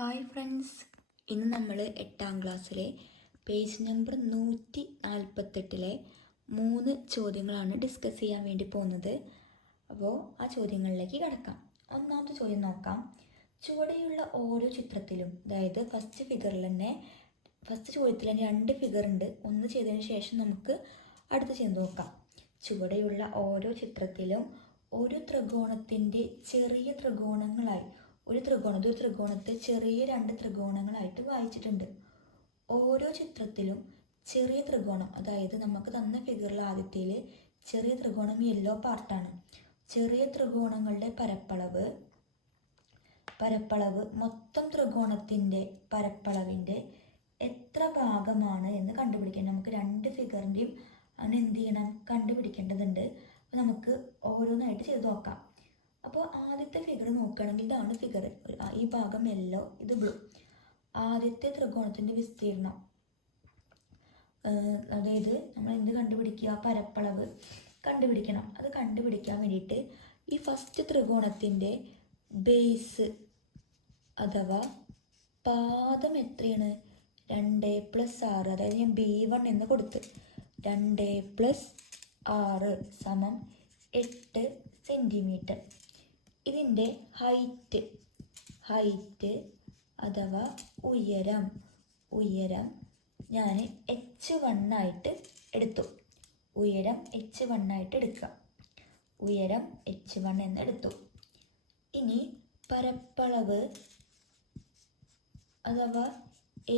Hi friends, ഇന്ന് നമ്മൾ 8ാം ക്ലാസ്സിലെ പേജ് നമ്പർ 148 3 ചോദ്യങ്ങളാണ് ഡിസ്കസ് ചെയ്യാൻ വേണ്ടി പോകുന്നത്. അപ്പോൾ ആ ചോദ്യങ്ങളിലേക്ക് കിടക്കാം. ഒന്നാമത്തെ ചോദ്യം നോക്കാം. ചുവടെയുള്ള ഓരോ ചിത്രത്തിലും, അതായത് ഫസ്റ്റ് ചോദ്യത്തിൽ തന്നെ 2 ഫിഗർ ഉണ്ട്. ഒന്ന് ചെയ്തതിന് ശേഷം നമുക്ക് അടുത്ത ചെയ്ത് നോക്കാം. ചുവടെയുള്ള ഓരോ ചിത്രത്തിലും ഒരു ത്രികോണത്തിൻ്റെ ചെറിയ ത്രികോണങ്ങളായി ഒരു ത്രികോണത്തെ ചെറിയ 2 ത്രികോണങ്ങളായിട്ട് വായിച്ചിട്ടുണ്ട്. ഓരോ ചിത്രത്തിലും ചെറിയ ത്രികോണം, അതായത് നമുക്ക് തന്ന ഫിഗറിൽ ആദ്യത്തേൽ ചെറിയ ത്രികോണം യെല്ലോ പാർട്ടാണ്. ചെറിയ ത്രികോണങ്ങളുടെ പരപ്പളവ് മൊത്തം ത്രികോണത്തിൻ്റെ പരപ്പളവിൻ്റെ എത്ര ഭാഗമാണ് എന്ന് കണ്ടുപിടിക്കാൻ നമുക്ക് 2 ഫിഗറിൻ്റെയും അങ്ങനെ എന്ത് ചെയ്യണം, കണ്ടുപിടിക്കേണ്ടതുണ്ട്. അപ്പോൾ നമുക്ക് ഓരോന്നായിട്ട് ചെയ്ത് നോക്കാം. അപ്പോൾ ആദ്യത്തെ ഫിഗർ നോക്കുകയാണെങ്കിൽ ഇതാണ് ഫിഗർ. ഈ ഭാഗം യെല്ലോ, ഇത് ബ്ലൂ. ആദ്യത്തെ ത്രികോണത്തിൻ്റെ വിസ്തീർണം, അതായത് നമ്മൾ എന്ത് കണ്ടുപിടിക്കുക, പരപ്പളവ് കണ്ടുപിടിക്കണം. അത് കണ്ടുപിടിക്കാൻ വേണ്ടിയിട്ട് ഈ ഫസ്റ്റ് ത്രികോണത്തിൻ്റെ ബേസ് അഥവാ പാദം എത്രയാണ്, 2 + 6. അതായത് ഞാൻ B1 എന്ന് കൊടുത്ത് 2 + 6 = 8 സെൻറ്റിമീറ്റർ. ഇതിൻ്റെ ഹൈറ്റ് അഥവാ ഉയരം ഞാൻ H1 ആയിട്ട് എടുത്തു. ഉയരം H1 എന്ന് എടുത്തു. ഇനി പരപ്പളവ് അഥവാ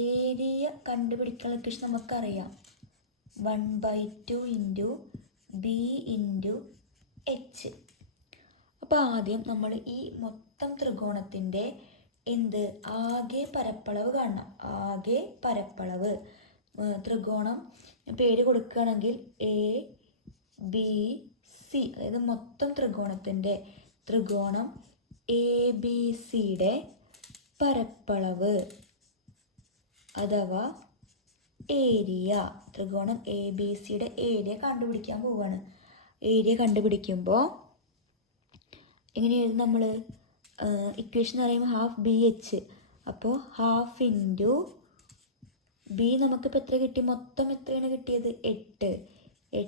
ഏരിയ കണ്ടുപിടിക്കാനുള്ള ഇക്വേഷൻ നമുക്കറിയാം. 1/2 × B × H. അപ്പോൾ ആദ്യം നമ്മൾ ഈ മൊത്തം ത്രികോണത്തിൻ്റെ ആകെ പരപ്പളവ് കാണണം. ആകെ പരപ്പളവ് ത്രികോണം പേര് കൊടുക്കുകയാണെങ്കിൽ ABC, അതായത് മൊത്തം ത്രികോണം ABCയുടെ പരപ്പളവ് അഥവാ ഏരിയ. ത്രികോണം ABCയുടെ ഏരിയ കണ്ടുപിടിക്കാൻ പോവുകയാണ്. ഏരിയ കണ്ടുപിടിക്കുമ്പോൾ എങ്ങനെ എഴുതും നമ്മൾ? ഇക്വേഷൻ എന്ന് പറയുമ്പോൾ ½ BH. അപ്പോൾ ½ × B നമുക്കിപ്പോൾ എത്ര കിട്ടി? മൊത്തം എത്രയാണ് കിട്ടിയത്? 8 ×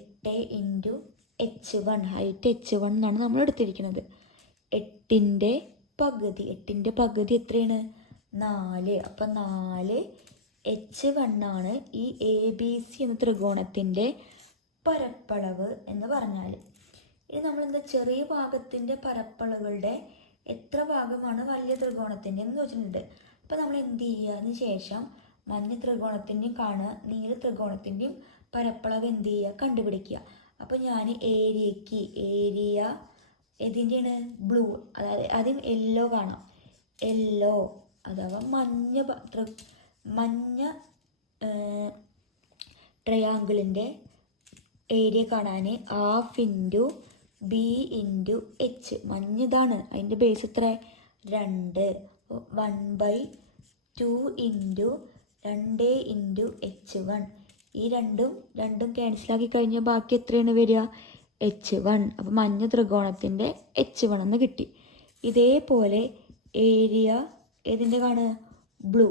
H1. ഹൈറ്റ് H1 എന്നാണ് നമ്മൾ എടുത്തിരിക്കുന്നത്. 8ൻ്റെ പകുതി എത്രയാണ്? 4. അപ്പം 4 H1 ആണ് ഈ ABC എന്ന ത്രികോണത്തിൻ്റെ പരപ്പളവ് എന്ന് പറഞ്ഞാൽ. ഇനി നമ്മളെന്താ, ചെറിയ ഭാഗത്തിൻ്റെ പരപ്പളവുകളുടെ എത്ര ഭാഗമാണ് വലിയ ത്രികോണത്തിൻ്റെ എന്ന് ചോദിച്ചിട്ടുണ്ട്. അപ്പോൾ നമ്മൾ എന്ത് ചെയ്യുക, അതിന് ശേഷം മഞ്ഞ ത്രികോണത്തിൻ്റെയും കാണുക, നീല ത്രികോണത്തിൻ്റെയും പരപ്പളവ് എന്ത് ചെയ്യുക, കണ്ടുപിടിക്കുക. അപ്പോൾ ഞാൻ ഏരിയ ഏതിൻ്റെയാണ്? ബ്ലൂ. അതായത് ആദ്യം യെല്ലോ കാണാം. യെല്ലോ അഥവാ മഞ്ഞ ട്രയാങ്കിളിൻ്റെ ഏരിയ കാണാൻ ½ × B × H. മഞ്ഞതാണ്, അതിൻ്റെ ബേസ് എത്ര? 2. 1/2 × 2 × H1. ഈ രണ്ടും ക്യാൻസലാക്കി കഴിഞ്ഞാൽ ബാക്കി എത്രയാണ് വരിക? H1. അപ്പോൾ മഞ്ഞ ത്രികോണത്തിൻ്റെ H1 എന്ന് കിട്ടി. ഇതേപോലെ ഏരിയ ഏതിൻ്റെ കാണുക? ബ്ലൂ.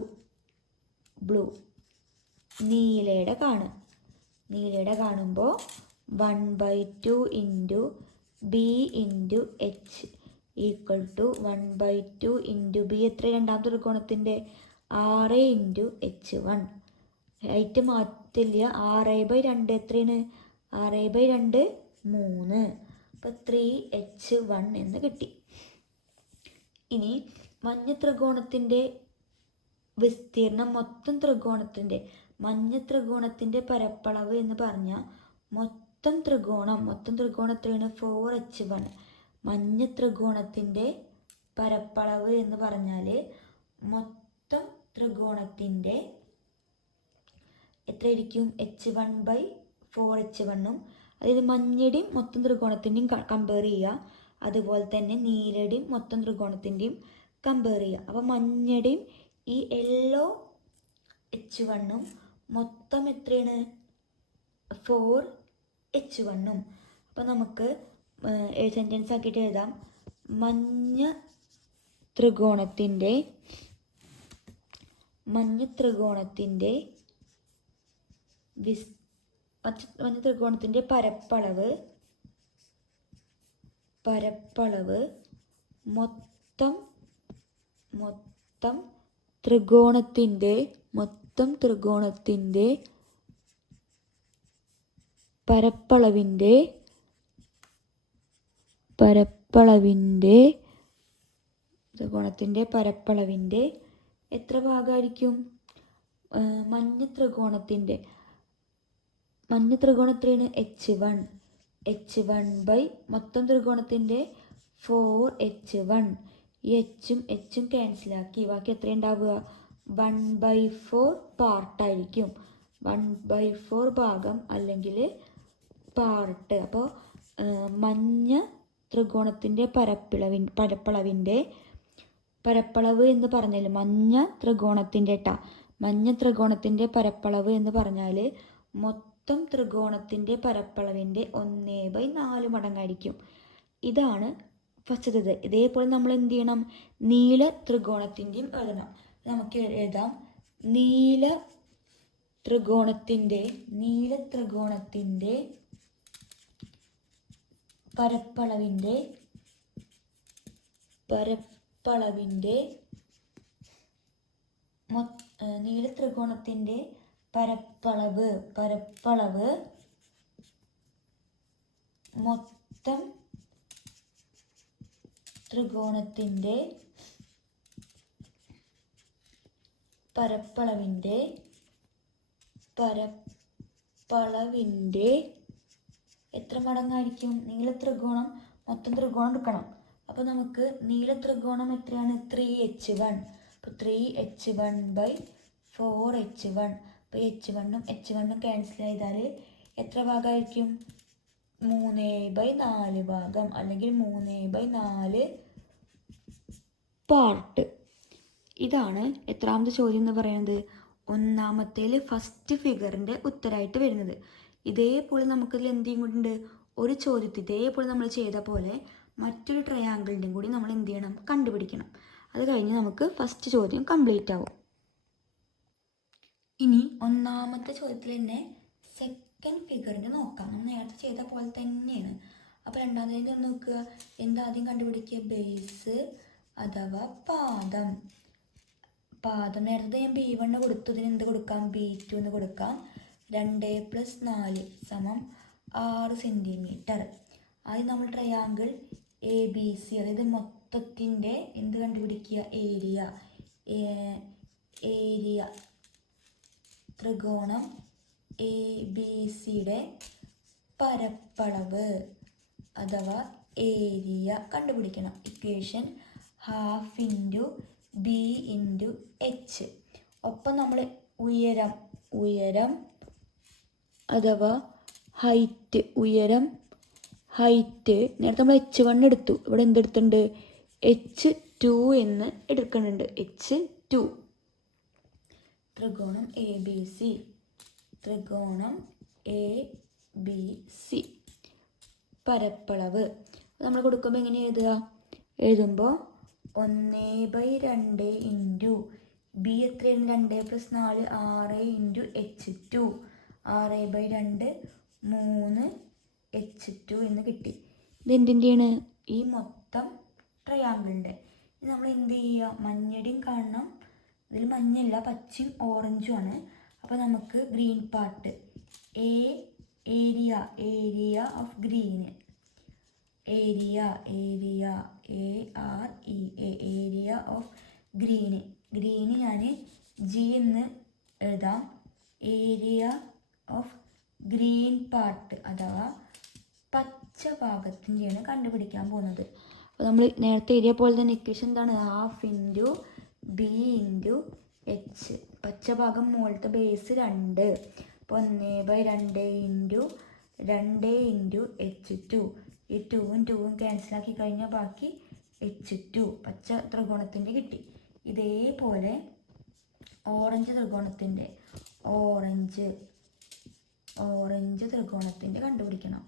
നീലയുടെ കാണുമ്പോൾ 1/2 × B × H = 1/2 × B. എത്ര? രണ്ടാമത്തെ ത്രികോണത്തിൻ്റെ 6 × H1. ഹൈറ്റ് മാറ്റില്ല. 6/2 എത്രയാണ്? 6/2 3. അപ്പോൾ 3H1 എന്ന് കിട്ടി. ഇനി മഞ്ഞ ത്രികോണത്തിൻ്റെ വിസ്തീർണം മൊത്തം മഞ്ഞ ത്രികോണത്തിൻ്റെ പരപ്പളവ് എന്ന് പറഞ്ഞാൽ മൊത്തം ത്രികോണം എത്രയാണ്? 4H1. മഞ്ഞ ത്രികോണത്തിൻ്റെ പരപ്പളവ് എന്ന് പറഞ്ഞാൽ മൊത്തം ത്രികോണത്തിൻ്റെ എത്രയായിരിക്കും? H1/4H1. അതായത് മഞ്ഞയുടെയും മൊത്തം ത്രികോണത്തിൻ്റെയും കമ്പയർ ചെയ്യുക. അതുപോലെ തന്നെ നീലയുടെയും മൊത്തം ത്രികോണത്തിൻ്റെയും കമ്പയർ ചെയ്യുക. അപ്പോൾ മഞ്ഞയുടെയും ഈ യെല്ലോ H1 മൊത്തം എത്രയാണ്? 4H1. അപ്പോൾ നമുക്ക് സെൻറ്റൻസ് ആക്കിയിട്ട് എഴുതാം. മഞ്ഞ ത്രികോണത്തിൻ്റെ മഞ്ഞ ത്രികോണത്തിൻ്റെ പരപ്പളവ് മൊത്തം ത്രികോണത്തിൻ്റെ പരപ്പളവിൻ്റെ എത്ര ഭാഗമായിരിക്കും? മഞ്ഞ ത്രികോണത്തിൻ്റെ എത്രയാണ്? h1 ബൈ മൊത്തം ത്രികോണത്തിൻ്റെ 4h1. ഈ എച്ചും ക്യാൻസലാക്കി ബാക്കി എത്രയുണ്ടാവുക? 1/4 പാർട്ടായിരിക്കും. 1/4 ഭാഗം അല്ലെങ്കിൽ പാർട്ട്. അപ്പോൾ മഞ്ഞ ത്രികോണത്തിൻ്റെ പരപ്പളവ് എന്ന് പറഞ്ഞാൽ മഞ്ഞ ത്രികോണത്തിൻ്റെ പരപ്പളവ് എന്ന് പറഞ്ഞാൽ മൊത്തം ത്രികോണത്തിൻ്റെ പരപ്പളവിൻ്റെ 1/4 മടങ്ങായിരിക്കും. ഇതാണ് ഫസ്റ്റത്തേത്. ഇതേപോലെ നമ്മൾ എന്ത് ചെയ്യണം? നീല ത്രികോണത്തിൻ്റെയും എഴുതണം. നമുക്ക് എഴുതാം നീല ത്രികോണത്തിൻ്റെ പരപ്പളവിൻ്റെ നീല ത്രികോണത്തിൻ്റെ പരപ്പളവ് മൊത്തം ത്രികോണത്തിൻ്റെ പരപ്പളവിൻ്റെ എത്ര മടങ്ങായിരിക്കും? നീല ത്രികോണം മൊത്തം ത്രികോണം എടുക്കണം. അപ്പോൾ നമുക്ക് നീല ത്രികോണം എത്രയാണ്? 3h1. അപ്പോൾ 3h1 ബൈ 4h1. അപ്പോൾ h1 ക്യാൻസൽ ചെയ്താൽ എത്ര ഭാഗമായിരിക്കും? 3/4 ഭാഗം അല്ലെങ്കിൽ 3/4 പാർട്ട്. ഇതാണ് എത്രാമത്തെ ചോദ്യം എന്ന് പറയുന്നത്? ഒന്നാമത്തേൽ ഫസ്റ്റ് ഫിഗറിൻ്റെ ഉത്തരമായിട്ട് വരുന്നത്. ഇതേപോലെ നമുക്കിതിൽ എന്തെങ്കിലും കൂടിയുണ്ട്? ഒരു ചോദ്യത്തിൽ ഇതേപോലെ നമ്മൾ ചെയ്ത പോലെ മറ്റൊരു ട്രയാങ്കിളിൻ്റെയും കൂടി നമ്മൾ എന്ത് ചെയ്യണം? കണ്ടുപിടിക്കണം. അത് കഴിഞ്ഞ് നമുക്ക് ഫസ്റ്റ് ചോദ്യം കംപ്ലീറ്റ് ആവും. ഇനി ഒന്നാമത്തെ ചോദ്യത്തിൽ തന്നെ സെക്കൻഡ് ഫിഗറിൻ്റെ നോക്കാം. നമ്മൾ നേരത്തെ ചെയ്ത പോലെ തന്നെയാണ്. അപ്പോൾ രണ്ടാമത്തേത് നോക്കുക. എന്താദ്യം കണ്ടുപിടിക്കുക? ബേസ് അഥവാ പാദം. നേരത്തെ ഞാൻ B1 കൊടുത്തു. ഇതിന് എന്ത് കൊടുക്കാം? B2 എന്ന് കൊടുക്കാം. 2 + 4 = 6 സെൻറ്റിമീറ്റർ. ആദ്യം നമ്മൾ ട്രയാങ്കിൾ ABC അതായത് മൊത്തത്തിൻ്റെ എന്ത് കണ്ടുപിടിക്കുക? ഏരിയ ത്രികോണം ABCയുടെ പരപ്പളവ് അഥവാ ഏരിയ കണ്ടുപിടിക്കണം. Equation 1/2 × B × H. ഒപ്പം നമ്മൾ ഉയരം അഥവാ ഹൈറ്റ് നേരത്തെ നമ്മൾ h1 എടുത്തു. ഇവിടെ എന്തെടുത്തുണ്ട്? h2 എന്ന് എടുക്കുന്നുണ്ട്. h2 ത്രികോണം ABC പരപ്പളവ് നമ്മൾ കൊടുക്കുമ്പോൾ എങ്ങനെ എഴുതുമ്പോൾ 1/2 ഇൻറ്റു B എത്രയാണ്? 2 + 4 6 ഇൻറ്റു h2 6/2 3h2 എന്ന് കിട്ടി. ഇതെന്തിൻ്റെയാണ്? ഈ മൊത്തം ട്രയാങ്കിളിൻ്റെ. ഇത് നമ്മൾ എന്ത് ചെയ്യുക? മഞ്ഞയുടെയും കാണണം. ഇതിൽ മഞ്ഞല്ല, പച്ചയും ഓറഞ്ചും ആണ്. അപ്പോൾ നമുക്ക് green part area of green. Area of green ഞാൻ G എന്ന് എഴുതാം. ഏരിയ ഓഫ് ഗ്രീൻ പാർട്ട് അഥവാ പച്ച ഭാഗത്തിൻ്റെയാണ് കണ്ടുപിടിക്കാൻ പോകുന്നത്. അപ്പോൾ നമ്മൾ നേരത്തെ എഴുതിയ പോലെ തന്നെ ഇക്വേഷൻ എന്താണ്? 1/2 × B × H. പച്ച ഭാഗം മുകളിലത്തെ ബേസ് 2. അപ്പോൾ 1/2 ഇൻറ്റു 2 ഇൻറ്റു h2. ഈ 2ഉം ക്യാൻസലാക്കി കഴിഞ്ഞാൽ ബാക്കി h2 പച്ച ത്രികോണത്തിൻ്റെ കിട്ടി. ഇതേപോലെ ഓറഞ്ച് ത്രികോണത്തിൻ്റെ കണ്ടുപിടിക്കണം.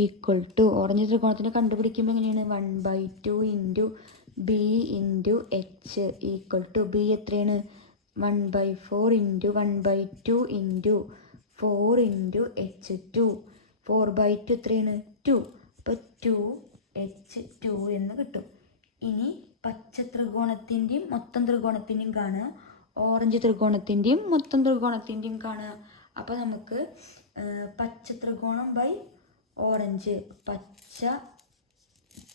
ഈക്വൽ ടു ഓറഞ്ച് ത്രികോണത്തിൻ്റെ കണ്ടുപിടിക്കുമ്പോൾ എങ്ങനെയാണ്? 1/2 into B into H equal to B എത്രയാണ് 1/4 ഇൻറ്റു 1/2 ഇൻറ്റു 4 ഇൻറ്റു H2 4/2 എത്രയാണ് 2. അപ്പോൾ 2H2 എന്ന് കിട്ടും. ഇനി പച്ച ത്രികോണത്തിൻ്റെയും മൊത്തം ത്രികോണത്തിൻ്റെയും കാണുക, ഓറഞ്ച് ത്രികോണത്തിൻ്റെയും മൊത്തം ത്രികോണത്തിൻ്റെയും കാണുക. അപ്പോൾ നമുക്ക് പച്ച ത്രികോണം ബൈ ഓറഞ്ച്, പച്ച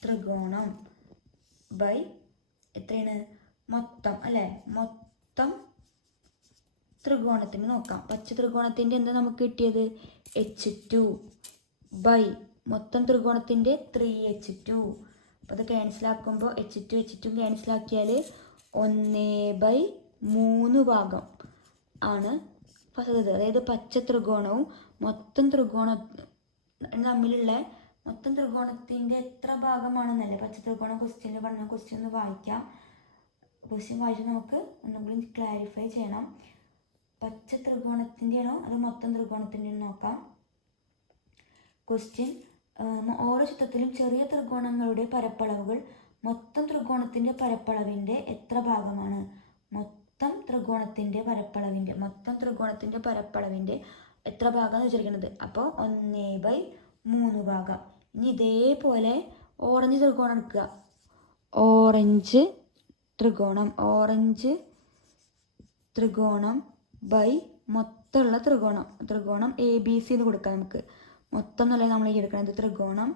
ത്രികോണം ബൈ എത്രയാണ് മൊത്തം അല്ലേ, മൊത്തം ത്രികോണത്തിന് നോക്കാം. പച്ച ത്രികോണത്തിൻ്റെ എന്താ നമുക്ക് കിട്ടിയത് H2 ബൈ മൊത്തം ത്രികോണത്തിൻ്റെ 3H2. അപ്പോൾ അത് ക്യാൻസലാക്കുമ്പോൾ H2 ക്യാൻസലാക്കിയാൽ 1/3 ഭാഗം ആണ് ഫസ്റ്റത്. അതായത് പച്ച ത്രികോണവും മൊത്തം ത്രികോണം തമ്മിലുള്ള മൊത്തം ത്രികോണത്തിൻ്റെ എത്ര ഭാഗമാണെന്നല്ലേ പച്ച ത്രികോണം ക്വസ്റ്റ്യനിൽ പറഞ്ഞ ക്വസ്റ്റ്യൻ ഒന്ന് വായിക്കാം. ക്വസ്റ്റ്യൻ വായിച്ച് നമുക്ക് ഒന്നുകൂടി ക്ലാരിഫൈ ചെയ്യണം. പച്ച ത്രികോണത്തിൻ്റെയാണോ അത് മൊത്തം ത്രികോണത്തിൻ്റെയാണോ നോക്കാം. ക്വസ്റ്റ്യൻ ഓരോ ചിത്രത്തിലും ചെറിയ ത്രികോണങ്ങളുടെ പരപ്പളവുകൾ മൊത്തം ത്രികോണത്തിൻ്റെ പരപ്പളവിൻ്റെ എത്ര ഭാഗമാണ്? മൊത്തം ത്രികോണത്തിൻ്റെ പരപ്പളവിൻ്റെ എത്ര ഭാഗമാണ് വെച്ചിരിക്കുന്നത്? അപ്പോൾ 1/3 ഭാഗം. ഇനി ഇതേപോലെ ഓറഞ്ച് ത്രികോണം എടുക്കുക. ഓറഞ്ച് ത്രികോണം ബൈ മൊത്തമുള്ള ത്രികോണം ABC എന്ന് കൊടുക്കാം നമുക്ക്. മൊത്തം എന്നല്ല നമ്മൾ ഈ എടുക്കുന്നത് ത്രികോണം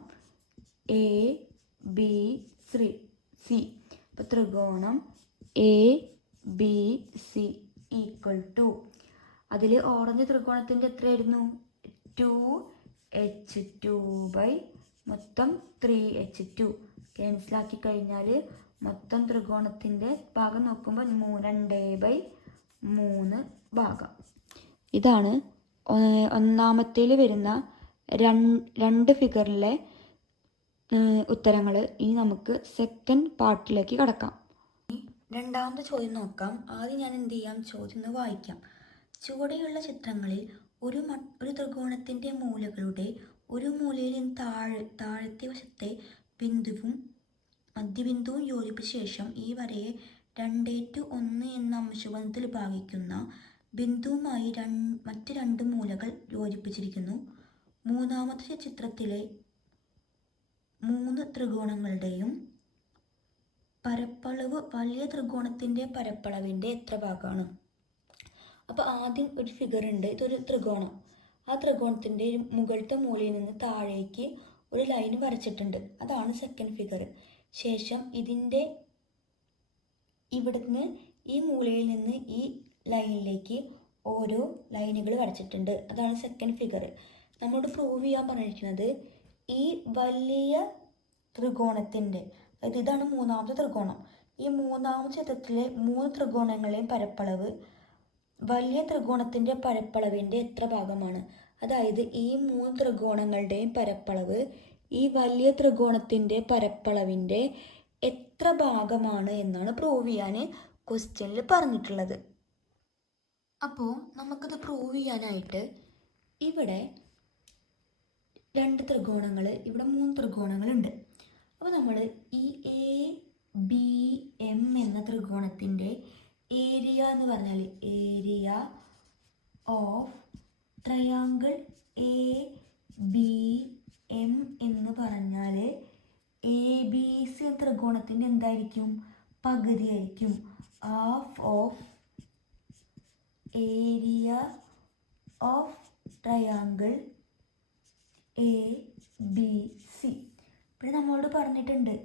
ABC. അപ്പോൾ ത്രികോണം ABC ഈക്വൽ ടു അതിൽ ഓറഞ്ച് ത്രികോണത്തിൻ്റെ എത്രയായിരുന്നു 2H2 ബൈ മൊത്തം 3H2 ക്യാൻസലാക്കി കഴിഞ്ഞാൽ മൊത്തം ത്രികോണത്തിൻ്റെ ഭാഗം നോക്കുമ്പോൾ 2/3 ഭാഗം. ഇതാണ് ഒന്നാമത്തേൽ വരുന്ന രണ്ട് ഫിഗറിലെ ഉത്തരങ്ങൾ. ഇനി നമുക്ക് സെക്കൻഡ് പാർട്ടിലേക്ക് കടക്കാം. രണ്ടാമത്തെ ചോദ്യം നോക്കാം. ആദ്യം ഞാൻ എന്ത് ചെയ്യാം, ചോദ്യം ഒന്ന് വായിക്കാം. ചുവടെയുള്ള ചിത്രങ്ങളിൽ ഒരു ത്രികോണത്തിൻ്റെ മൂലകളുടെ ഒരു മൂലയിൽ നിന്ന് താഴത്തെ വശത്തെ ബിന്ദുവും മധ്യബിന്ദുവും യോജിപ്പിച്ച ശേഷം ഈ വരയെ 2:1 എന്ന അംശബന്ധത്തിൽ ഭാഗിക്കുന്ന ബിന്ദുവുമായി മറ്റ് രണ്ട് മൂലകൾ യോജിപ്പിച്ചിരിക്കുന്നു. മൂന്നാമത്തെ ചിത്രത്തിലെ 3 ത്രികോണങ്ങളുടെയും പരപ്പളവ് വലിയ ത്രികോണത്തിൻ്റെ പരപ്പളവിൻ്റെ എത്ര ഭാഗമാണ്? അപ്പോൾ ആദ്യം ഒരു ഫിഗർ ഉണ്ട്. ഇതൊരു ത്രികോണം. ആ ത്രികോണത്തിൻ്റെ മുകളിലത്തെ മൂലയിൽ നിന്ന് താഴേക്ക് ഒരു ലൈൻ വരച്ചിട്ടുണ്ട്. അതാണ് സെക്കൻഡ് ഫിഗർ. ശേഷം ഇതിൻ്റെ ഇവിടുന്ന് ഈ മൂലയിൽ നിന്ന് ഈ ലൈനിലേക്ക് ഓരോ ലൈനുകൾ വരച്ചിട്ടുണ്ട്. അതാണ് സെക്കൻഡ് ഫിഗർ. നമ്മളോട് പ്രൂവ് ചെയ്യാൻ പറഞ്ഞിരിക്കുന്നത് ഈ വലിയ ത്രികോണത്തിൻ്റെ, അതായത് ഇതാണ് മൂന്നാമത്തെ ത്രികോണം. ഈ മൂന്നാമത്തെ ചിത്രത്തിലെ 3 ത്രികോണങ്ങളുടെയും പരപ്പളവ് വലിയ ത്രികോണത്തിൻ്റെ പരപ്പളവിൻ്റെ എത്ര ഭാഗമാണ്? അതായത് ഈ 3 ത്രികോണങ്ങളുടെയും പരപ്പളവ് ഈ വലിയ ത്രികോണത്തിൻ്റെ പരപ്പളവിൻ്റെ എത്ര ഭാഗമാണ് എന്നാണ് പ്രൂവ് ചെയ്യാൻ ക്വസ്റ്റ്യനിൽ പറഞ്ഞിട്ടുള്ളത്. അപ്പോൾ നമുക്കത് പ്രൂവ് ചെയ്യാനായിട്ട് ഇവിടെ 2 ത്രികോണങ്ങൾ, ഇവിടെ 3 ത്രികോണങ്ങളുണ്ട്. അപ്പോൾ നമ്മൾ ഈ ABM എന്ന ത്രികോണത്തിൻ്റെ ഏരിയ എന്ന് പറഞ്ഞാൽ ഏരിയ ഓഫ് ട്രയാങ്കിൾ ABM എന്ന് പറഞ്ഞാൽ ABC ത്രികോണത്തിൻ്റെ എന്തായിരിക്കും? പകുതിയായിരിക്കും. Half of area of triangle ABC. പിന്നെ നമ്മളോട് പറഞ്ഞിട്ടുണ്ട്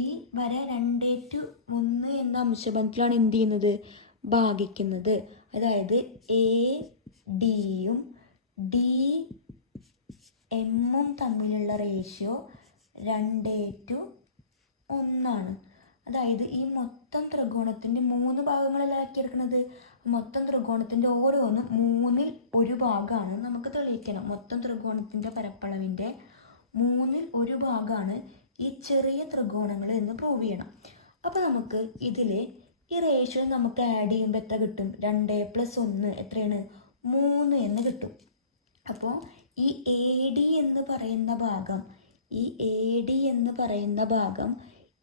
ഈ വര 2:1 എന്ന അംശബന്ധത്തിലാണ് എന്ത് ചെയ്യുന്നത്? ഭാഗിക്കുന്നത്. അതായത് ADയും DMഉം തമ്മിലുള്ള റേഷ്യോ 2:1. അതായത് ഈ മൊത്തം ത്രികോണത്തിൻ്റെ 3 ഭാഗങ്ങളെല്ലാം ആക്കിയെടുക്കുന്നത്. മൊത്തം ത്രികോണത്തിൻ്റെ ഓരോന്നും 1/3 ഭാഗമാണ് നമുക്ക് തെളിയിക്കണം. മൊത്തം ത്രികോണത്തിൻ്റെ പരപ്പളവിൻ്റെ 1/3 ഭാഗമാണ് ഈ ചെറിയ ത്രികോണങ്ങൾ എന്ന് പ്രൂവ് ചെയ്യണം. അപ്പോൾ നമുക്ക് ഇതിൽ ഈ റേഷ്യോ നമുക്ക് ആഡ് ചെയ്യുമ്പോൾ എത്ര കിട്ടും? 2+1 എത്രയാണ്? 3 എന്ന് കിട്ടും. അപ്പോൾ ഈ AD എന്ന് പറയുന്ന ഭാഗം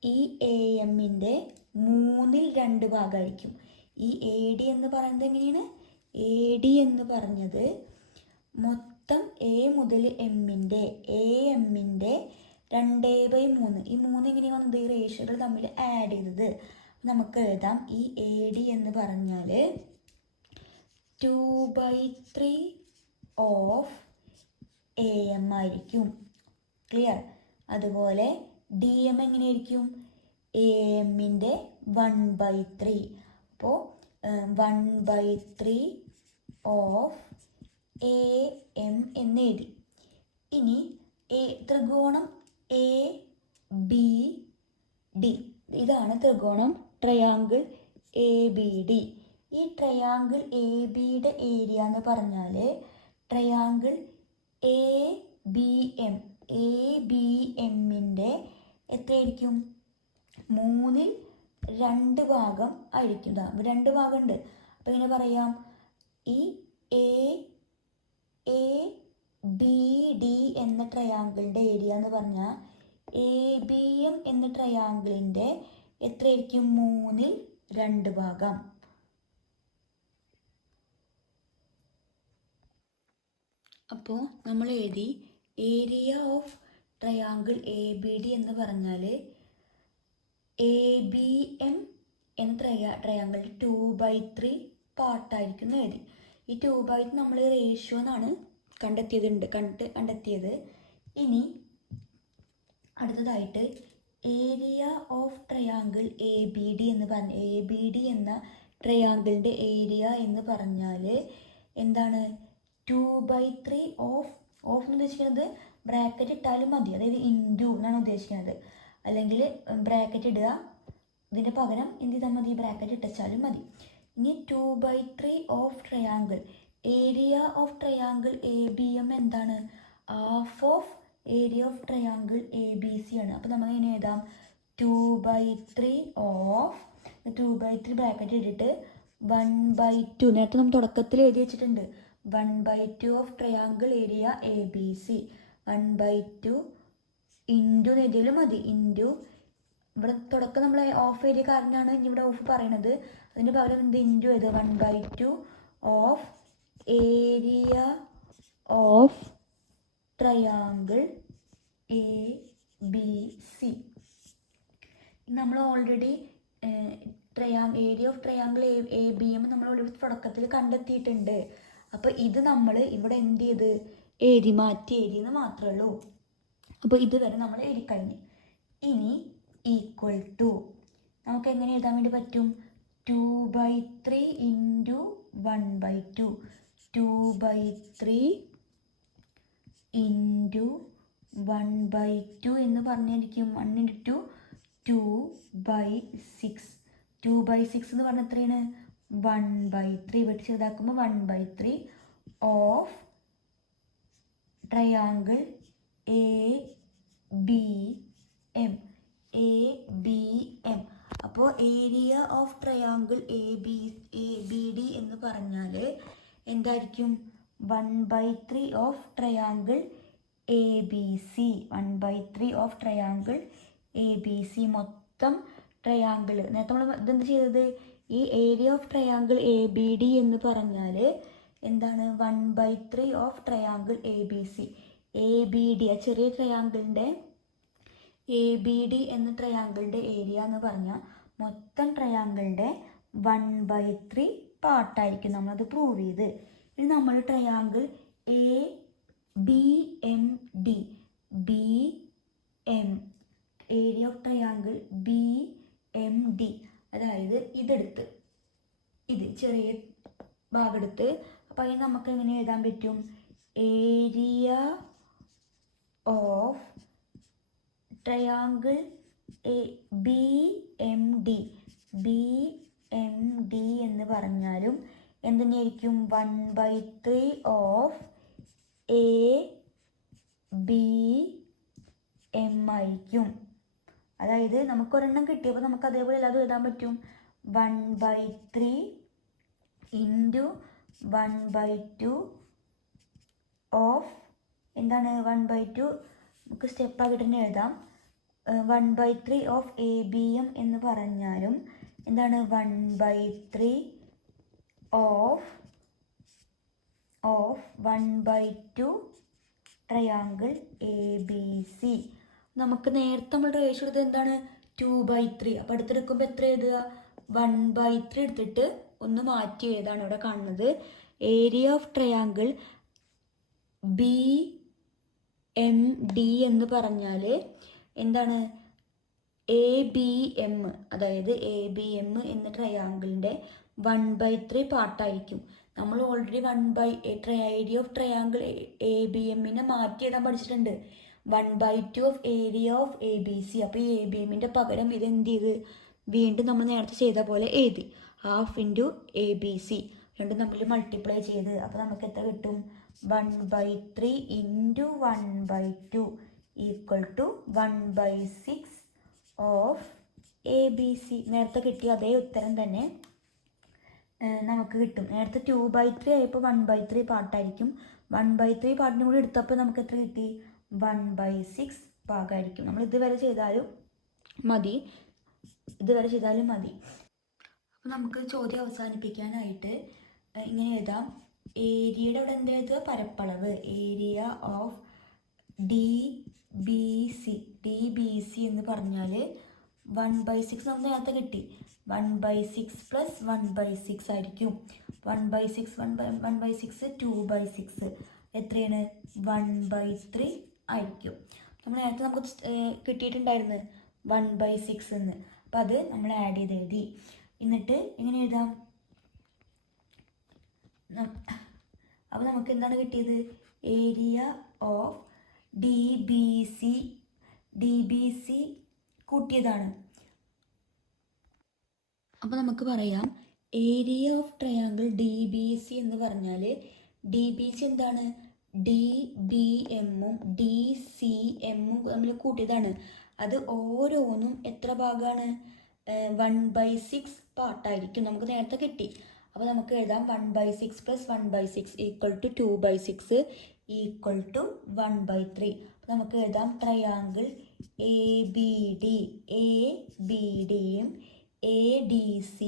ഈ എ എമ്മിൻ്റെ 2/3 ഭാഗമായിരിക്കും. ഈ എ ഡി എന്ന് പറയുന്നത് എങ്ങനെയാണ്? എ ഡി എന്ന് പറഞ്ഞത് മൊത്തം എ മുതൽ എമ്മിൻ്റെ 2/3. ഈ 3 എങ്ങനെയാണ് വന്നത്? ഈ റേഷ്യോകൾ തമ്മിൽ ആഡ് ചെയ്തത്. നമുക്ക് എഴുതാം, ഈ എ ഡി എന്ന് പറഞ്ഞാൽ 2/3 ഓഫ് എ എം ആയിരിക്കും. ക്ലിയർ? അതുപോലെ ഡി എം എങ്ങനെയായിരിക്കും? എ എമ്മിൻ്റെ 1/3. അപ്പോൾ 1/3 ഓഫ് എ എം എന്ന് എഴുതി. ഇനി ത്രികോണം എ ബി ഡി, ഇതാണ് ത്രികോണം ട്രയാങ്കിൾ എ ബി ഡി. ഈ ട്രയാങ്കിൾ എ ബിയുടെ ഏരിയ എന്ന് പറഞ്ഞാൽ ട്രയാങ്കിൾ എ ബി എമ്മിൻ്റെ എത്രയായിരിക്കും? 2/3 ഭാഗം ആയിരിക്കും. 2 ഭാഗമുണ്ട്. അപ്പോൾ ഇങ്ങനെ പറയാം, ഈ എ ബി ഡി എന്ന ട്രയാങ്കിളിൻ്റെ ഏരിയ എന്ന് പറഞ്ഞാൽ എ ബി എം എന്ന ട്രയാങ്കിളിൻ്റെ എത്രയായിരിക്കും? 2/3 ഭാഗം. അപ്പോൾ നമ്മൾ എഴുതി area of triangle A B D എന്ന് പറഞ്ഞാൽ എ ബി എം എന്ന ട്രയാങ്കിളിൻ്റെ 2/3 പാർട്ടായിരിക്കും എഴുതി. ഈ 2/3 നമ്മൾ റേഷ്യോ എന്നാണ് കണ്ടെത്തിയത്. ഇനി അടുത്തതായിട്ട് area of triangle A B D എന്ന് പറഞ്ഞ എ ബി ഡി എന്ന ട്രയാങ്കിളിൻ്റെ ഏരിയ എന്ന് പറഞ്ഞാൽ എന്താണ്? 2/3 ഓഫ് എന്ന് ഉദ്ദേശിക്കുന്നത് ബ്രാക്കറ്റ് ഇട്ടാലും മതി, അതായത് ഇൻറ്റു എന്നാണ് ഉദ്ദേശിക്കുന്നത്. അല്ലെങ്കിൽ ബ്രാക്കറ്റ് ഇടുക, ഇതിൻ്റെ പകരം എന്ത് ചെയ്താൽ മതി? ബ്രാക്കറ്റ് ഇട്ടാലും മതി. ഇനി 2/3 of triangle area of triangle A B M എന്താണ്? Half of area of triangle A B C ആണ്. അപ്പോൾ നമുക്ക് എങ്ങനെ എഴുതാം? 2/3 ഓഫ് 2/3 ബ്രാക്കറ്റ് ഇട്ടിട്ട് 1/2, നേരത്തെ നമ്മൾ തുടക്കത്തിൽ എഴുതി വെച്ചിട്ടുണ്ട്, 1/2 of triangle area A B C. 1/2 into എഴുതിയാലും മതി. ഇൻറ്റു ഇവിടെ തുടക്കം നമ്മൾ ഓഫ് ഏരിയ കാരണമാണ് ഇവിടെ ഓഫ് പറയണത്. അതിന് പകരം എന്ത്? ഇൻറ്റു എഴുതുക. 1/2 of area of triangle A B C. നമ്മൾ already area of triangle A B M നമ്മൾ ഓൾറെഡി തുടക്കത്തിൽ കണ്ടെത്തിയിട്ടുണ്ട്. അപ്പോൾ ഇത് നമ്മൾ ഇവിടെ എന്ത് ചെയ്ത് മാറ്റിയെന്ന് മാത്രമേ ഉള്ളൂ. അപ്പോൾ ഇതുവരെ നമ്മൾ എഴുതി കഴിഞ്ഞ്. ഇനി ഈക്വൽ ടു നമുക്ക് എങ്ങനെ എഴുതാൻ വേണ്ടി പറ്റും? 2/3 ഇൻറ്റു 1/2. 2/3 ഇൻറ്റു 1/2 എന്ന് പറഞ്ഞിരിക്കും 1 ഇൻറ്റു 2/6. 2/6 എന്ന് പറഞ്ഞാൽ എത്രയാണ്? 1/3. വെട്ടി ചെറുതാക്കുമ്പോൾ 1/3 of triangle A B M. അപ്പോൾ area of triangle A B D എന്ന് പറഞ്ഞാൽ എന്തായിരിക്കും? 1/3 of triangle A B C. 1/3 of triangle A B C. മൊത്തം ട്രയാങ്കിൾ നേരത്തെ നമ്മൾ ഇതെന്ത് ചെയ്തത്? ഈ area of triangle A B D എന്ന് പറഞ്ഞാൽ എന്താണ്? 1/3 of triangle A B C. A B D ആ ചെറിയ ട്രയാങ്കിളിൻ്റെ എ ബി ഡി എന്ന ട്രയാങ്കിളിൻ്റെ ഏരിയ എന്ന് പറഞ്ഞാൽ മൊത്തം ട്രയാങ്കിളിൻ്റെ 1/3 പാർട്ടായിരിക്കും. നമ്മളത് പ്രൂവ് ചെയ്ത്. ഇനി നമ്മൾ triangle A B M D area of triangle B M D, അതായത് ഇത് ചെറിയ ഭാഗം എടുത്ത്, അപ്പോൾ അതിന് നമുക്ക് എങ്ങനെ എഴുതാൻ പറ്റും? Area of triangle B M D എന്ന് പറഞ്ഞാലും എന്തുതന്നെയായിരിക്കും? 1/3 ഓഫ് എ ബി എം ആയിരിക്കും. അതായത് നമുക്കൊരെണ്ണം കിട്ടിയപ്പോൾ നമുക്ക് അതേപോലെ എല്ലാതും എഴുതാൻ പറ്റും. 1/3 ഇൻറ്റു 1/2 ഓഫ് എന്താണ്? 1/2 നമുക്ക് സ്റ്റെപ്പാക്കിയിട്ട് തന്നെ എഴുതാം. 1/3 ഓഫ് ABM എന്ന് പറഞ്ഞാലും എന്താണ് 1/3 ഓഫ് 1/2 ട്രയാങ്കിൾ ABC. നമുക്ക് നേരത്തെ നമ്മൾ റേഷ്യോ എടുത്തത് എന്താണ് 2/3. അപ്പോൾ അടുത്തെടുക്കുമ്പോൾ എത്ര എഴുതുക 1/3 എടുത്തിട്ട് ഒന്ന് മാറ്റി എഴുതാണ് ഇവിടെ കാണുന്നത്. ഏരിയ ഓഫ് ട്രയാങ്കിൾ BMD എന്ന് പറഞ്ഞാൽ എന്താണ് ABM, അതായത് ABM എന്ന ട്രയാങ്കിളിൻ്റെ 1/3 പാർട്ടായിരിക്കും. നമ്മൾ ഓൾറെഡി ഏരിയ ഓഫ് ട്രയാങ്കിൾ ABMനെ മാറ്റി എഴുതാൻ പഠിച്ചിട്ടുണ്ട്. 1/2 ഓഫ് ഏരിയ ഓഫ് ABC. അപ്പോൾ ഈ ABMൻ്റെ പകരം ഇത് എന്ത് ചെയ്ത് വീണ്ടും നമ്മൾ നേരത്തെ ചെയ്ത പോലെ എഴുതി 1/2 ABC. രണ്ടും തമ്മിൽ മൾട്ടിപ്ലൈ ചെയ്ത് അപ്പോൾ നമുക്ക് എത്ര കിട്ടും 1/3 × 1/2 ഈക്വൽ ടു 1/6 ഓഫ് ABC. നേരത്തെ കിട്ടിയ അതേ ഉത്തരം തന്നെ നമുക്ക് കിട്ടും. നേരത്തെ 2/3 ആയപ്പോൾ 1/3 പാർട്ടായിരിക്കും. 1/3 പാർട്ടിനും കൂടി എടുത്തപ്പോൾ നമുക്ക് എത്ര കിട്ടി 1/6 ഭാഗമായിരിക്കും. നമ്മൾ ഇതുവരെ ചെയ്താലും മതി. അപ്പോൾ നമുക്ക് ചോദ്യം അവസാനിപ്പിക്കാനായിട്ട് ഇങ്ങനെ എഴുതാം. ഏരിയയുടെ അവിടെ എന്താ എഴുതുക പരപ്പളവ്. ഏരിയ ഓഫ് DBC എന്ന് പറഞ്ഞാൽ 1/6 നമുക്ക് നേരത്തെ കിട്ടി. 1/6 + 1/6 ആയിരിക്കും. 1/6 2/6 എത്രയാണ് 1/3 ആയിരിക്കും. നമ്മൾ നേരത്തെ നമുക്ക് കിട്ടിയിട്ടുണ്ടായിരുന്നു 1/6 എന്ന്. അപ്പം അത് നമ്മൾ ആഡ് ചെയ്ത് എഴുതി. എന്നിട്ട് എങ്ങനെ എഴുതാം അപ്പോൾ നമുക്ക് എന്താണ് കിട്ടിയത് ഏരിയ ഓഫ് DBC കൂട്ടിയതാണ്. അപ്പോൾ നമുക്ക് പറയാം ഏരിയ ഓഫ് ട്രയാങ്കിൾ DBC എന്ന് പറഞ്ഞാൽ DBC എന്താണ് DBMഉം DCMഉം തമ്മിൽ കൂട്ടിയതാണ്. അത് ഓരോന്നും എത്ര ഭാഗമാണ് 1/6 പാർട്ടായിരിക്കും. നമുക്ക് നേരത്തെ കിട്ടി. അപ്പോൾ നമുക്ക് എഴുതാം 1/6 + 1/6 ഈക്വൽ ടു 2/6 ഈക്വൽ ടു 1/3. അപ്പോൾ നമുക്ക് എഴുതാം ട്രയാങ്കിൾ ABDയും ADC,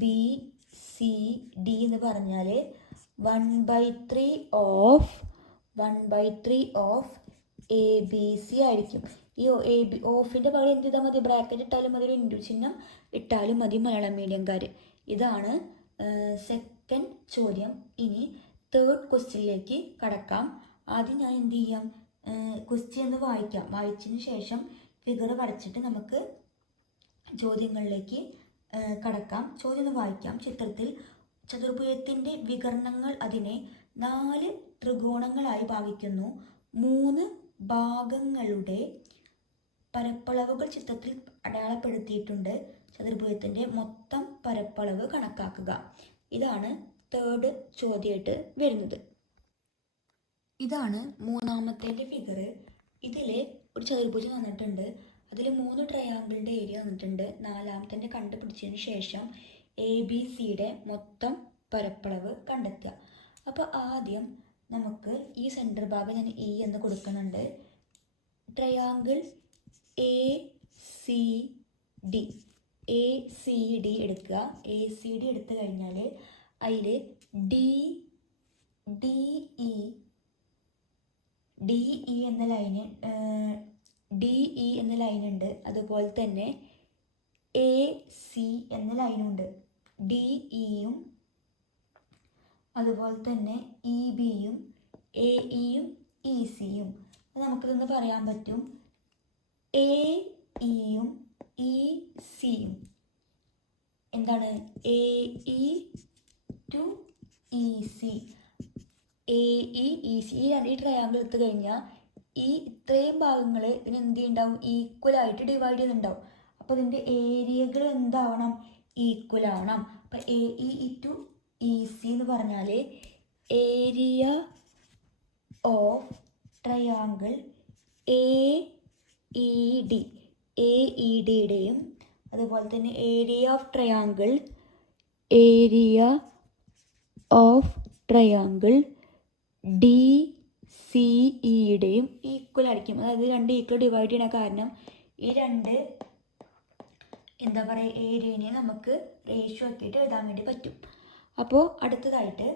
BCD എന്ന് പറഞ്ഞാൽ 1/3 ഓഫ് ABC ആയിരിക്കും. ഈ ഓഫിൻ്റെ പകരം എന്ത് ചെയ്താൽ മതി ബ്രാക്കറ്റ് ഇട്ടാലും മതി, ഒരു ഇൻറ്റു ചിഹ്നം ഇട്ടാലും മതി മലയാളം മീഡിയംകാർ. ഇതാണ് സെക്കൻഡ് ചോദ്യം. ഇനി തേർഡ് ക്വസ്റ്റ്യനിലേക്ക് കടക്കാം. ആദ്യം ഞാൻ എന്ത് ചെയ്യാം ക്വസ്റ്റ്യൻ ഒന്ന് വായിക്കാം. വായിച്ചതിന് ശേഷം ഫിഗർ വരച്ചിട്ട് നമുക്ക് ചോദ്യങ്ങളിലേക്ക് കടക്കാം. ചോദ്യം ഒന്ന് വായിക്കാം. ചിത്രത്തിൽ ചതുർഭുജത്തിൻ്റെ വികർണങ്ങൾ അതിനെ 4 ത്രികോണങ്ങളായി ഭാഗിക്കുന്നു. 3 ഭാഗങ്ങളുടെ പരപ്പളവുകൾ ചിത്രത്തിൽ അടയാളപ്പെടുത്തിയിട്ടുണ്ട്. ചതുർഭുജത്തിൻ്റെ മൊത്തം പരപ്പളവ് കണക്കാക്കുക. ഇതാണ് തേർഡ് ചോദ്യമായിട്ട് വരുന്നത്. ഇതാണ് മൂന്നാമത്തെ ഫിഗർ. ഇതിൽ ഒരു ചതുർഭുജം തന്നിട്ടുണ്ട്. അതിൽ 3 ട്രയാങ്കിളിൻ്റെ ഏരിയ തന്നിട്ടുണ്ട്. നാലാമത്തെ കണ്ടുപിടിച്ചതിന് ശേഷം ABCയുടെ മൊത്തം പരപ്പളവ് കണ്ടെത്തുക. അപ്പോൾ ആദ്യം നമുക്ക് ഈ സെൻറ്റർ ഭാഗം ഞാൻ E എന്ന് കൊടുക്കുന്നുണ്ട്. ട്രയാങ്കിൾ ACD എടുക്കുക. ACD എടുത്തു കഴിഞ്ഞാൽ അതിൽ DE എന്ന ലൈനുണ്ട്. അതുപോലെ തന്നെ AC എന്ന ലൈനുണ്ട്. DEയും അതുപോലെ തന്നെ EBയും AEയും ECയും. അപ്പോൾ നമുക്കിതൊന്ന് പറയാൻ പറ്റും AEയും ECയും എന്താണ് AE to EC. AEEC ഈ ട്രയാങ്കിൾ എടുത്തു കഴിഞ്ഞാൽ ഈ ഇത്രയും ഭാഗങ്ങൾ ഇതിന് എന്ത് ഉണ്ടാവും ഈക്വലായിട്ട് ഡിവൈഡ് ചെയ്യുന്നുണ്ടാവും. അപ്പോൾ ഇതിൻ്റെ ഏരിയകൾ എന്താവണം ഈക്വൽ ആവണം. അപ്പോൾ AE to EC എന്ന് പറഞ്ഞാൽ ഏരിയ ഓഫ് ട്രയാങ്കിൾ AEDയുടെയും അതുപോലെ തന്നെ ഏരിയ ഓഫ് ട്രയാങ്കിൾ DCEയുടെയും സി ഇയുടെയും ഈക്വൽ ആയിരിക്കും. അതായത് രണ്ട് ഈക്വൽ ഡിവൈഡ് ചെയ്യണ കാരണം ഈ രണ്ട് എന്താ പറയുക ഏരിയനെ നമുക്ക് റേഷ്യോ ആക്കിയിട്ട് എഴുതാൻ വേണ്ടി പറ്റും. അപ്പോൾ അടുത്തതായിട്ട്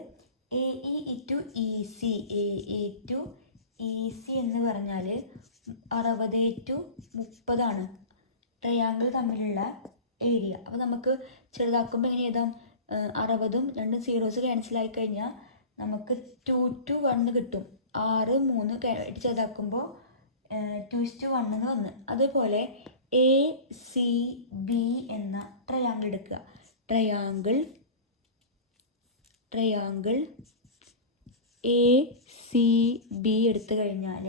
A E two E C, A E two E C എന്ന് പറഞ്ഞാൽ 60/30 ട്രയാങ്കിൾ തമ്മിലുള്ള ഏരിയ. അപ്പോൾ നമുക്ക് ചെറുതാക്കുമ്പോൾ എങ്ങനെ എഴുതാം? 60ഉം 2 സീറോസ് ക്യാൻസൽ ആയി കഴിഞ്ഞാൽ നമുക്ക് 2:1 കിട്ടും. 6 3 ചെറുതാക്കുമ്പോൾ 2:1 എന്ന് വന്ന്. അതുപോലെ എ സി ബി എന്ന ട്രയാങ്കിൾ എടുക്കുക. ട്രയാങ്കിൾ എ സി ബി എടുത്തു കഴിഞ്ഞാൽ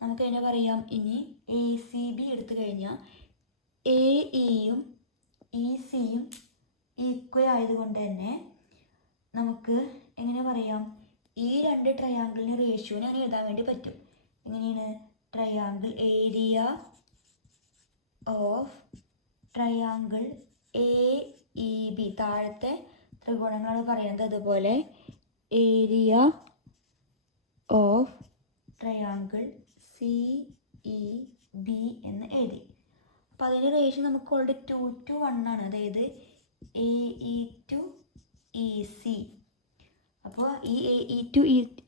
നമുക്ക് എങ്ങനെ പറയാം? ഇനി എ സി ബി എടുത്തു കഴിഞ്ഞാൽ എ ഇയും ഇ സിയും ഈക്വൽ ആയതുകൊണ്ട് തന്നെ നമുക്ക് എങ്ങനെ പറയാം? ഈ രണ്ട് ട്രയാങ്കിളിന് റേഷ്യോനെ അങ്ങനെ എഴുതാൻ വേണ്ടി പറ്റും. എങ്ങനെയാണ്? Triangle area of triangle A E B, താഴത്തെ ത്രികോണങ്ങളാണ് പറയുന്നത്. അതുപോലെ area of triangle C E B എന്ന് എഴുതി. അപ്പോൾ അതിൻ്റെ റേഷ്യോ നമുക്ക് ഓൾറെഡി 2:1 ആണ്. അതായത് A E two E C. അപ്പോൾ ഈ A E two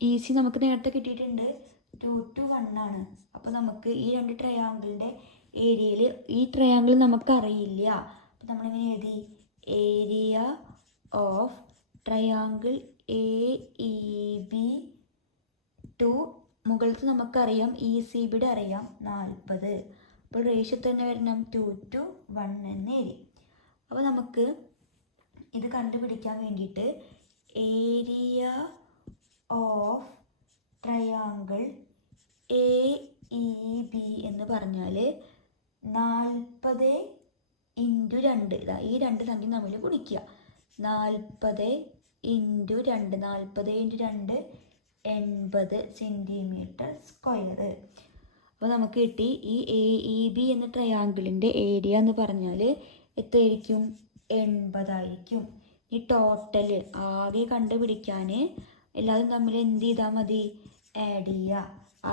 E C നമുക്ക് നേരത്തെ കിട്ടിയിട്ടുണ്ട് 2:1 ആണ്. അപ്പോൾ നമുക്ക് ഈ രണ്ട് ട്രയാങ്കിളിൻ്റെ ഏരിയയിൽ ഈ ട്രയാങ്കിൾ നമുക്കറിയില്ല. അപ്പോൾ നമ്മളിങ്ങനെ എഴുതി area of triangle A E B two മുകളിലത്തെ നമുക്കറിയാം ഇ സി ബിയുടെ അറിയാം 40. അപ്പോൾ റേഷ്യോ തന്നെ വരണം 2:1 എന്ന് എഴുതി. അപ്പോൾ നമുക്ക് ഇത് കണ്ടുപിടിക്കാൻ വേണ്ടിയിട്ട് area of triangle A E B എന്ന് പറഞ്ഞാൽ 40 × 2, ഈ രണ്ട് സംഖ്യ തമ്മിൽ ഗുണിക്കുക. 40 × 2, 40 × 2 80 സെൻറ്റിമീറ്റർ സ്ക്വയർ. അപ്പോൾ നമുക്ക് കിട്ടി ഈ എ ഇ ബി എന്ന ട്രയാങ്കിളിൻ്റെ ഏരിയ എന്ന് പറഞ്ഞാൽ എത്രയായിരിക്കും? 80 ആയിരിക്കും. ഈ ടോട്ടൽ ആകെ കണ്ടുപിടിക്കാൻ എല്ലാവരും തമ്മിൽ എന്ത് ചെയ്താൽ മതി? ആഡ് ചെയ്യുക.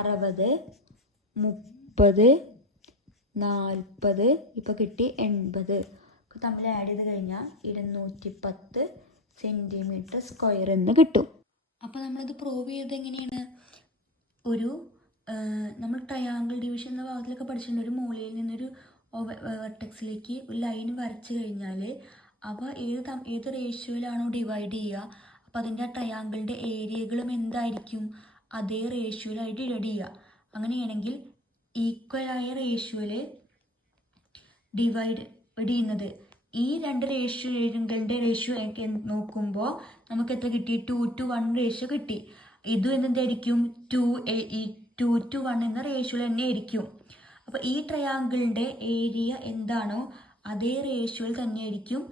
60 30 40 ഇപ്പോൾ കിട്ടി 80 തമ്മിൽ ആഡ് ചെയ്ത് കഴിഞ്ഞാൽ 210 സെൻറ്റിമീറ്റർ സ്ക്വയർ എന്ന് കിട്ടും. അപ്പോൾ നമ്മളിത് പ്രൂവ് ചെയ്തത് എങ്ങനെയാണ്? നമ്മൾ ട്രയാങ്കിൾ ഡിവിഷൻ എന്ന ഭാഗത്തിലൊക്കെ പഠിച്ചിട്ടുണ്ട്. ഒരു മൂലയിൽ നിന്നൊരു വെർട്ടെക്സിലേക്ക് ഒരു ലൈൻ വരച്ച് കഴിഞ്ഞാൽ അവ ഏത് റേഷ്യോയിലാണോ ഡിവൈഡ് ചെയ്യുക, അപ്പോൾ അതിൻ്റെ ആ ട്രയാങ്കിളിൻ്റെ ഏരിയകളും എന്തായിരിക്കും? അതേ റേഷ്യോയിലായിട്ട് ഡിവൈഡ് ചെയ്യുക. അങ്ങനെയാണെങ്കിൽ ഈക്വലായ റേഷ്യോയിൽ ഡിവൈഡ് ചെയ്യുന്നത് ഈ രണ്ട് റേഷ്യോകളുടെ റേഷ്യോ നോക്കുമ്പോൾ നമുക്ക് എത്ര കിട്ടി? 2:1 റേഷ്യോ കിട്ടി. ഇതും എന്തായിരിക്കും? 2:1 എന്ന റേഷ്യോയിൽ തന്നെ ആയിരിക്കും. അപ്പോൾ ഈ ട്രയാങ്കിളിൻ്റെ ഏരിയ എന്താണോ അതേ റേഷ്യോയിൽ തന്നെ ആയിരിക്കും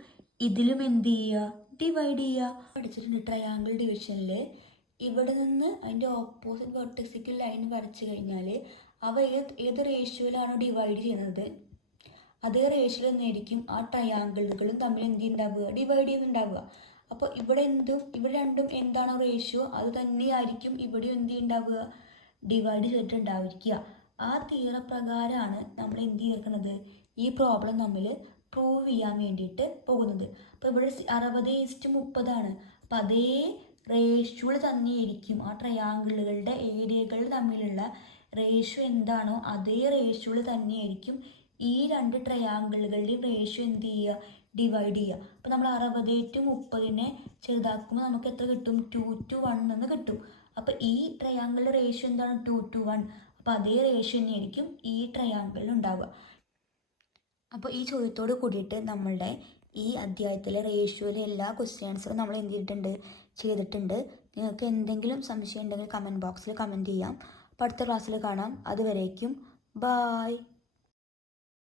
ഇതിലും എന്ത് ചെയ്യുക? ഡിവൈഡ് ചെയ്യുക. പഠിച്ചിട്ടുണ്ട് ട്രയാങ്കിൾ ഡിവിഷനിൽ ഇവിടെ നിന്ന് അതിൻ്റെ ഓപ്പോസിറ്റ് വെർട്ടെക്സിലേക്ക് ലൈൻ വരച്ച് കഴിഞ്ഞാൽ അവ ഏത് റേഷ്യോയിലാണോ ഡിവൈഡ് ചെയ്യുന്നത് അതേ റേഷ്യോയിൽ തന്നെയായിരിക്കും ആ ട്രയാങ്കിളുകളും തമ്മിൽ എന്ത് ഉണ്ടാവുക? ഡിവൈഡ് ചെയ്യുന്നുണ്ടാവുക. അപ്പോൾ ഇവിടെ രണ്ടും എന്താണോ റേഷ്യോ അത് തന്നെയായിരിക്കും ഇവിടെയും എന്ത് ഉണ്ടാവുക? ഡിവൈഡ് ചെയ്തിട്ടുണ്ടായിരിക്കുക. ആ തീറപ്രകാരമാണ് നമ്മൾ എന്ത് ചെയ്തിരിക്കുന്നത്? ഈ പ്രോബ്ലം നമ്മൾ പ്രൂവ് ചെയ്യാൻ വേണ്ടിയിട്ട് പോകുന്നത്. അപ്പോൾ ഇവിടെ 60:30 ആണ്. അപ്പം അതേ റേഷ്യോയിൽ തന്നെയായിരിക്കും ആ ട്രയാങ്കിളുകളുടെ ഏരിയകൾ തമ്മിലുള്ള റേഷ്യോ എന്താണോ അതേ റേഷ്യോയിൽ തന്നെയായിരിക്കും ഈ രണ്ട് ട്രയാങ്കിളുകളുടെയും റേഷ്യോ എന്ത് ചെയ്യുക? ഡിവൈഡ് ചെയ്യുക. അപ്പോൾ നമ്മൾ 60:30 ചെറുതാക്കുമ്പോൾ നമുക്ക് എത്ര കിട്ടും? 2:1 എന്ന് കിട്ടും. അപ്പോൾ ഈ ട്രയാങ്കിളിൻ്റെ റേഷ്യോ എന്താണ്? 2:1. അപ്പോൾ അതേ റേഷ്യോ തന്നെയായിരിക്കും ഈ ട്രയാങ്കിളിൽ ഉണ്ടാവുക. അപ്പോൾ ഈ ചോദ്യത്തോട് കൂടിയിട്ട് നമ്മളുടെ ഈ അധ്യായത്തിലെ റേഷ്യോയിലെ എല്ലാ ക്വസ്റ്റ്യൻ ആൻസറും നമ്മൾ എന്ത് ചെയ്തിട്ടുണ്ട്. നിങ്ങൾക്ക് എന്തെങ്കിലും സംശയം ഉണ്ടെങ്കിൽ കമൻറ്റ് ബോക്സിൽ കമൻറ്റ് ചെയ്യാം. അപ്പോൾ അടുത്ത ക്ലാസ്സിൽ കാണാം. അതുവരേക്കും ബായ്.